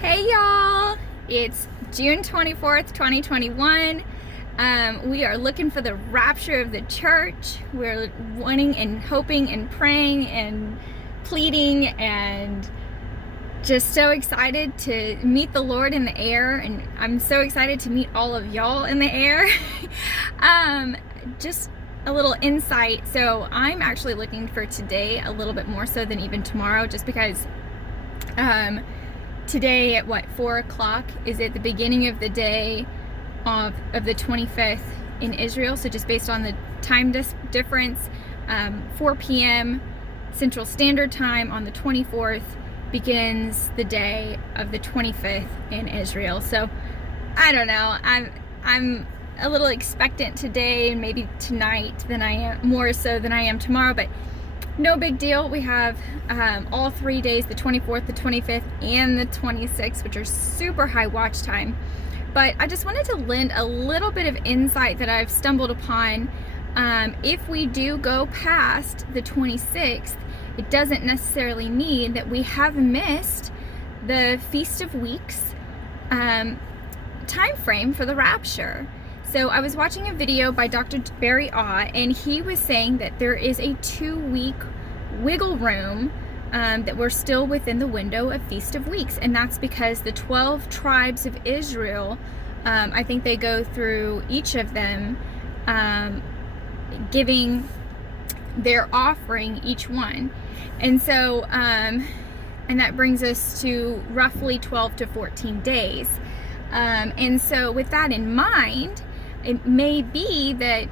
Hey y'all, it's June 24th, 2021. We are looking for the rapture of the church. We're wanting and hoping and praying and pleading and just so excited to meet the Lord in the air, and I'm so excited to meet all of y'all in the air. Just a little insight. So I'm actually looking for today a little bit more so than even tomorrow, just because today at 4 o'clock is at the beginning of the day of the 25th in Israel. So just based on the time difference, 4 p.m. Central Standard Time on the 24th begins the day of the 25th in Israel. So I don't know, I'm a little expectant today and maybe tonight than I am, more so than I am tomorrow, but no big deal. We have all 3 days, the 24th, the 25th, and the 26th, which are super high watch time. But I just wanted to lend a little bit of insight that I've stumbled upon. If we do go past the 26th, it doesn't necessarily mean that we have missed the Feast of Weeks time frame for the rapture. So I was watching a video by Dr. Barry Ah, and he was saying that there is a 2-week wiggle room that we're still within the window of Feast of Weeks. And that's because the 12 tribes of Israel, I think they go through each of them giving their offering each one. And so, and that brings us to roughly 12 to 14 days. And so with that in mind, it may be that,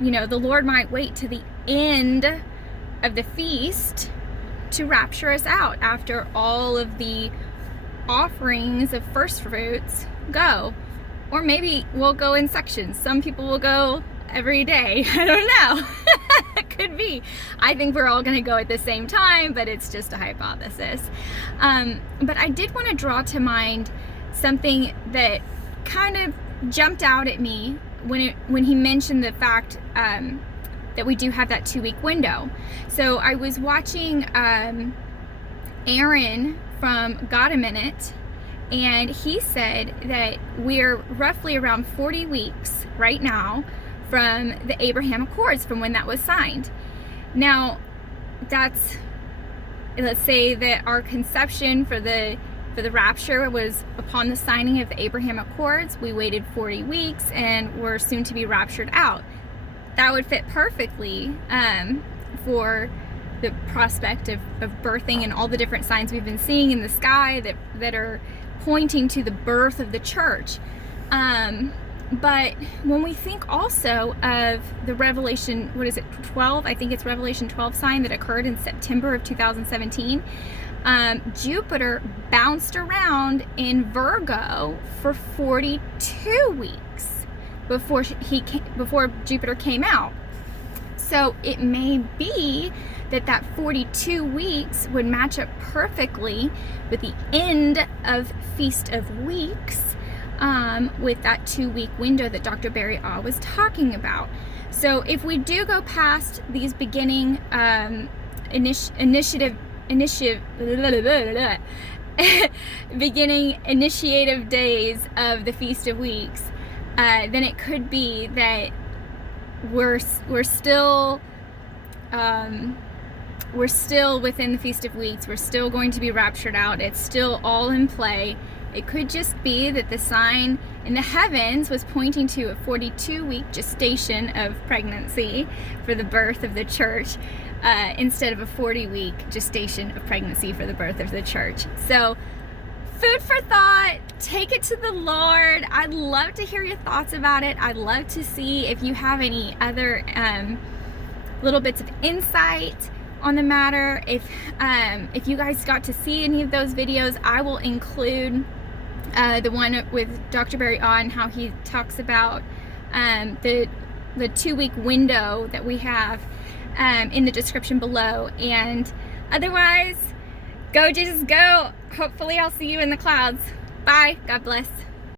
you know, the Lord might wait to the end of the feast to rapture us out after all of the offerings of first fruits go. Or maybe we'll go in sections. Some people will go every day. I don't know. It could be. I think we're all going to go at the same time, but it's just a hypothesis. But I did want to draw to mind something that kind of jumped out at me when he mentioned the fact that we do have that 2-week window. So I was watching Aaron from Got a Minute, and he said that we're roughly around 40 weeks right now from the Abraham Accords, from when that was signed. Now, that's, let's say that our conception for the rapture was upon the signing of the Abraham Accords. We waited 40 weeks and we're soon to be raptured out. That would fit perfectly for the prospect of birthing and all the different signs we've been seeing in the sky that are pointing to the birth of the church. But when we think also of the Revelation, 12? I think it's Revelation 12 sign that occurred in September of 2017. Jupiter bounced around in Virgo for 42 weeks before Jupiter came out. So it may be that 42 weeks would match up perfectly with the end of Feast of Weeks, with that 2-week window that Dr. Barry Ah was talking about. So if we do go past these beginning initiative days of the Feast of Weeks, then it could be that we're still within the Feast of Weeks. We're still going to be raptured out. It's still all in play. It could just be that the sign in the heavens was pointing to a 42-week gestation of pregnancy for the birth of the church, instead of a 40-week gestation of pregnancy for the birth of the church. So, food for thought. Take it to the Lord. I'd love to hear your thoughts about it. I'd love to see if you have any other little bits of insight on the matter. If you guys got to see any of those videos, I will include the one with Dr. Barry Ah and how he talks about the 2-week window that we have in the description below. And otherwise, go Jesus go. Hopefully I'll see you in the clouds. Bye. God bless.